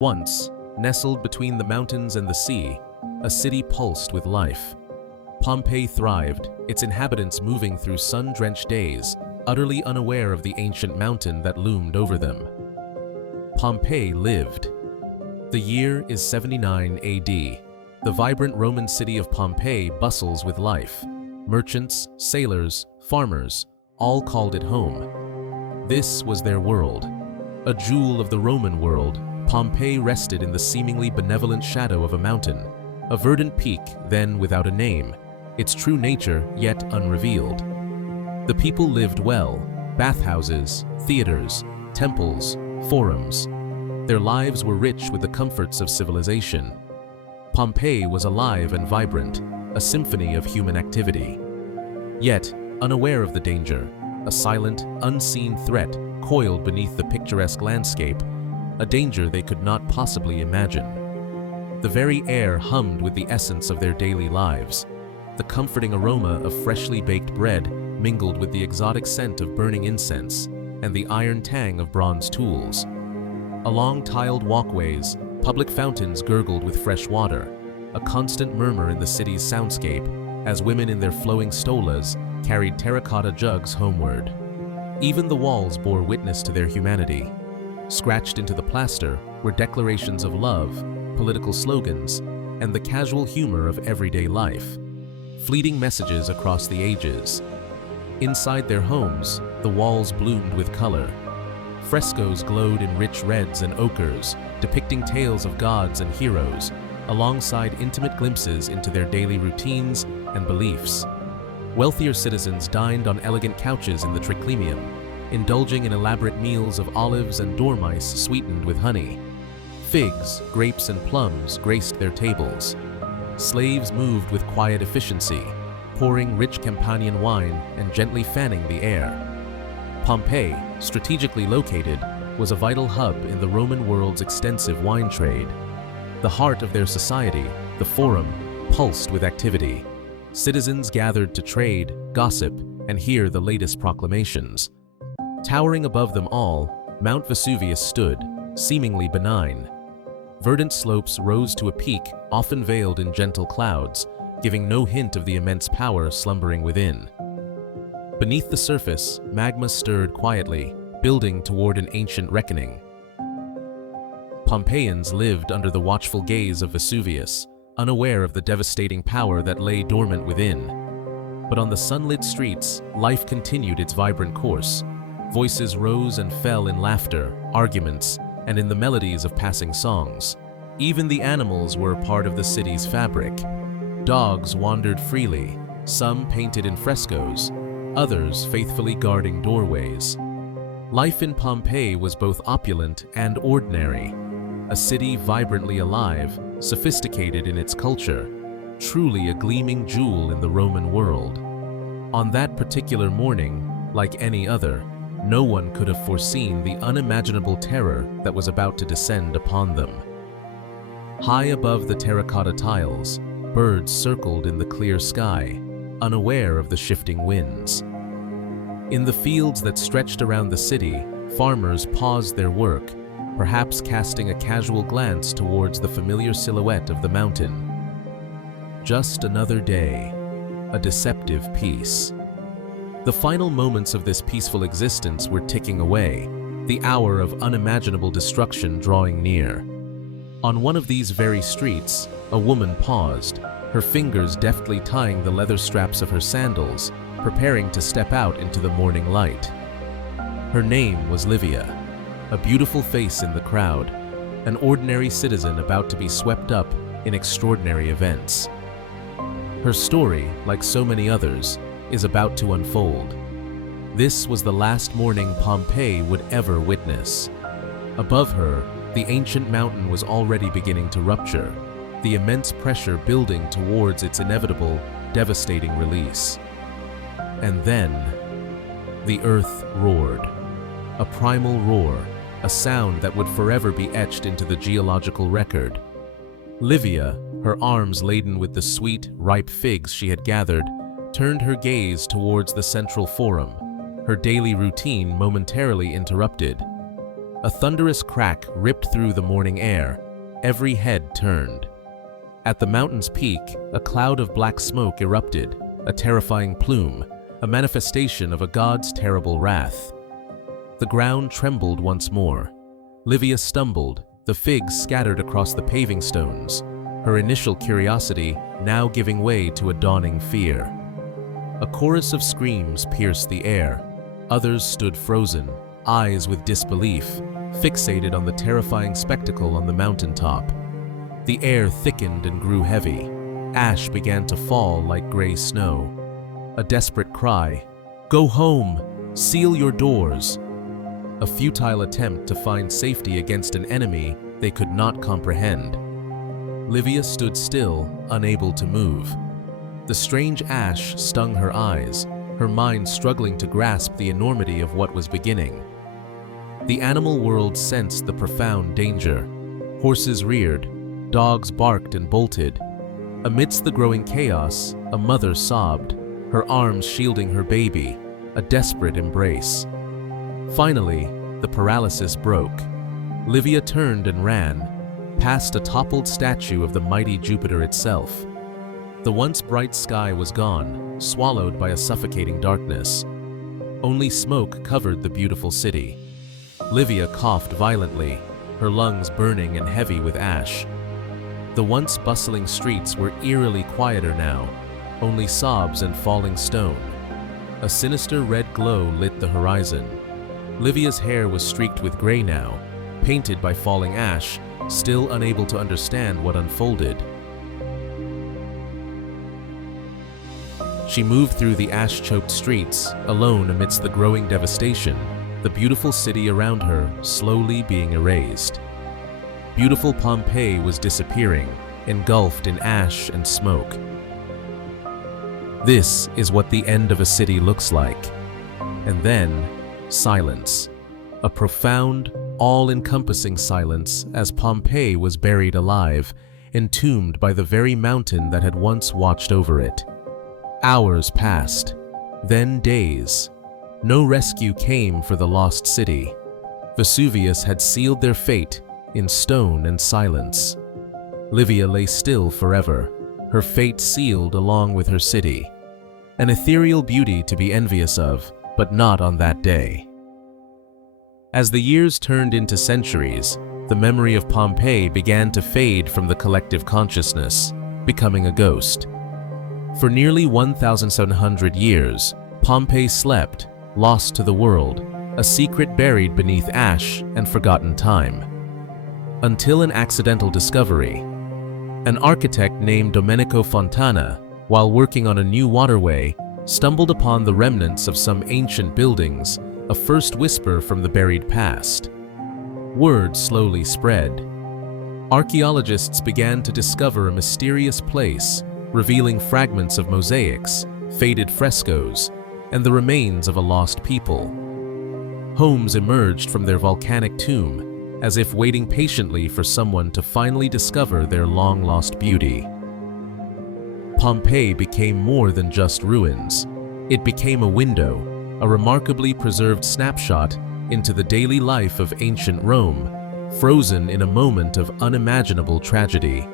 Once, nestled between the mountains and the sea, a city pulsed with life. Pompeii thrived, its inhabitants moving through sun-drenched days, utterly unaware of the ancient mountain that loomed over them. Pompeii lived. The year is 79 AD. The vibrant Roman city of Pompeii bustles with life. Merchants, sailors, farmers, all called it home. This was their world. A jewel of the Roman world, Pompeii rested in the seemingly benevolent shadow of a mountain, a verdant peak then without a name, its true nature yet unrevealed. The people lived well: bathhouses, theaters, temples, forums. Their lives were rich with the comforts of civilization. Pompeii was alive and vibrant, a symphony of human activity. Yet, unaware of the danger, a silent, unseen threat coiled beneath the picturesque landscape, a danger they could not possibly imagine. The very air hummed with the essence of their daily lives. The comforting aroma of freshly baked bread mingled with the exotic scent of burning incense and the iron tang of bronze tools. Along tiled walkways, public fountains gurgled with fresh water, a constant murmur in the city's soundscape as women in their flowing stolas carried terracotta jugs homeward. Even the walls bore witness to their humanity. Scratched into the plaster were declarations of love, political slogans, and the casual humor of everyday life, fleeting messages across the ages. Inside their homes, the walls bloomed with color. Frescoes glowed in rich reds and ochres, depicting tales of gods and heroes, alongside intimate glimpses into their daily routines and beliefs. Wealthier citizens dined on elegant couches in the triclinium, indulging in elaborate meals of olives and dormice sweetened with honey. Figs, grapes, and plums graced their tables. Slaves moved with quiet efficiency, pouring rich Campanian wine and gently fanning the air. Pompeii, strategically located, was a vital hub in the Roman world's extensive wine trade. The heart of their society, the Forum, pulsed with activity. Citizens gathered to trade, gossip, and hear the latest proclamations. Towering above them all, Mount Vesuvius stood, seemingly benign. Verdant slopes rose to a peak, often veiled in gentle clouds, giving no hint of the immense power slumbering within. Beneath the surface, magma stirred quietly, building toward an ancient reckoning. Pompeians lived under the watchful gaze of Vesuvius, unaware of the devastating power that lay dormant within. But on the sunlit streets, life continued its vibrant course. Voices rose and fell in laughter, arguments, and in the melodies of passing songs. Even the animals were a part of the city's fabric. Dogs wandered freely, some painted in frescoes, others faithfully guarding doorways. Life in Pompeii was both opulent and ordinary, a city vibrantly alive, sophisticated in its culture, truly a gleaming jewel in the Roman world. On that particular morning, like any other, no one could have foreseen the unimaginable terror that was about to descend upon them. High above the terracotta tiles, birds circled in the clear sky, unaware of the shifting winds. In the fields that stretched around the city, farmers paused their work, perhaps casting a casual glance towards the familiar silhouette of the mountain. Just another day, a deceptive peace. The final moments of this peaceful existence were ticking away, the hour of unimaginable destruction drawing near. On one of these very streets, a woman paused, her fingers deftly tying the leather straps of her sandals, preparing to step out into the morning light. Her name was Livia, a beautiful face in the crowd, an ordinary citizen about to be swept up in extraordinary events. Her story, like so many others, is about to unfold. This was the last morning Pompeii would ever witness. Above her, the ancient mountain was already beginning to rupture, the immense pressure building towards its inevitable, devastating release. And then, the earth roared. A primal roar, a sound that would forever be etched into the geological record. Livia, her arms laden with the sweet, ripe figs she had gathered, turned her gaze towards the central forum, her daily routine momentarily interrupted. A thunderous crack ripped through the morning air. Every head turned. At the mountain's peak, a cloud of black smoke erupted, a terrifying plume, a manifestation of a god's terrible wrath. The ground trembled once more. Livia stumbled, the figs scattered across the paving stones, her initial curiosity now giving way to a dawning fear. A chorus of screams pierced the air. Others stood frozen, eyes with disbelief, fixated on the terrifying spectacle on the mountaintop. The air thickened and grew heavy. Ash began to fall like gray snow. A desperate cry, "Go home! Seal your doors!" A futile attempt to find safety against an enemy they could not comprehend. Livia stood still, unable to move. The strange ash stung her eyes, her mind struggling to grasp the enormity of what was beginning. The animal world sensed the profound danger. Horses reared, dogs barked and bolted. Amidst the growing chaos, a mother sobbed, her arms shielding her baby, a desperate embrace. Finally, the paralysis broke. Livia turned and ran, past a toppled statue of the mighty Jupiter itself. The once bright sky was gone, swallowed by a suffocating darkness. Only smoke covered the beautiful city. Livia coughed violently, her lungs burning and heavy with ash. The once bustling streets were eerily quieter now, only sobs and falling stone. A sinister red glow lit the horizon. Livia's hair was streaked with gray now, painted by falling ash, still unable to understand what unfolded. She moved through the ash-choked streets, alone amidst the growing devastation, the beautiful city around her slowly being erased. Beautiful Pompeii was disappearing, engulfed in ash and smoke. This is what the end of a city looks like. And then, silence. A profound, all-encompassing silence as Pompeii was buried alive, entombed by the very mountain that had once watched over it. Hours passed, then days. No rescue came for the lost city. Vesuvius had sealed their fate in stone and silence. Livia lay still forever, her fate sealed along with her city. An ethereal beauty to be envious of, but not on that day. As the years turned into centuries, the memory of Pompeii began to fade from the collective consciousness, becoming a ghost. For nearly 1,700 years, Pompeii slept, lost to the world, a secret buried beneath ash and forgotten time. Until an accidental discovery. An architect named Domenico Fontana, while working on a new waterway, stumbled upon the remnants of some ancient buildings, a first whisper from the buried past. Word slowly spread. Archaeologists began to discover a mysterious place, revealing fragments of mosaics, faded frescoes, and the remains of a lost people. Homes emerged from their volcanic tomb, as if waiting patiently for someone to finally discover their long-lost beauty. Pompeii became more than just ruins. It became a window, a remarkably preserved snapshot into the daily life of ancient Rome, frozen in a moment of unimaginable tragedy.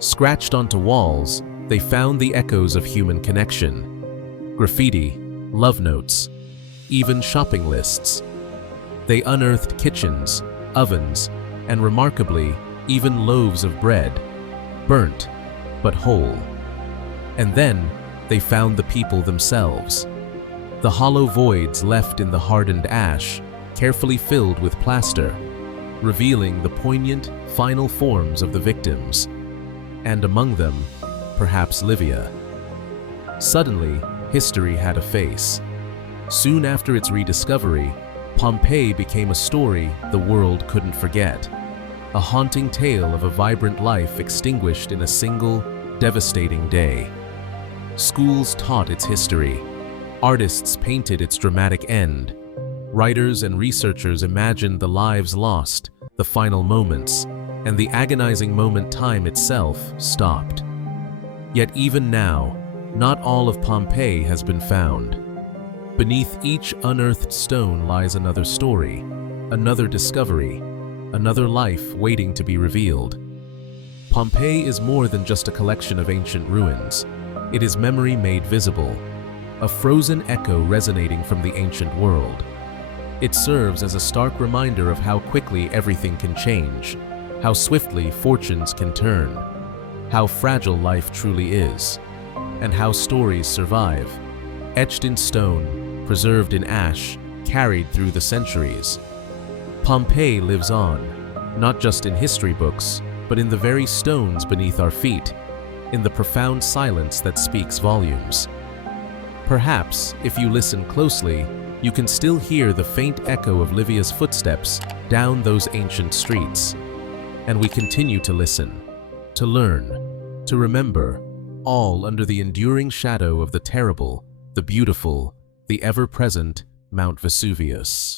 Scratched onto walls, they found the echoes of human connection. Graffiti, love notes, even shopping lists. They unearthed kitchens, ovens, and remarkably, even loaves of bread, burnt but whole. And then they found the people themselves. The hollow voids left in the hardened ash, carefully filled with plaster, revealing the poignant, final forms of the victims. And among them, perhaps Livia. Suddenly, history had a face. Soon after its rediscovery, Pompeii became a story the world couldn't forget. A haunting tale of a vibrant life extinguished in a single, devastating day. Schools taught its history. Artists painted its dramatic end. Writers and researchers imagined the lives lost, the final moments, and the agonizing moment time itself stopped. Yet even now, not all of Pompeii has been found. Beneath each unearthed stone lies another story, another discovery, another life waiting to be revealed. Pompeii is more than just a collection of ancient ruins. It is memory made visible, a frozen echo resonating from the ancient world. It serves as a stark reminder of how quickly everything can change, how swiftly fortunes can turn, how fragile life truly is, and how stories survive, etched in stone, preserved in ash, carried through the centuries. Pompeii lives on, not just in history books, but in the very stones beneath our feet, in the profound silence that speaks volumes. Perhaps, if you listen closely, you can still hear the faint echo of Livia's footsteps down those ancient streets. And we continue to listen, to learn, to remember, all under the enduring shadow of the terrible, the beautiful, the ever-present Mount Vesuvius.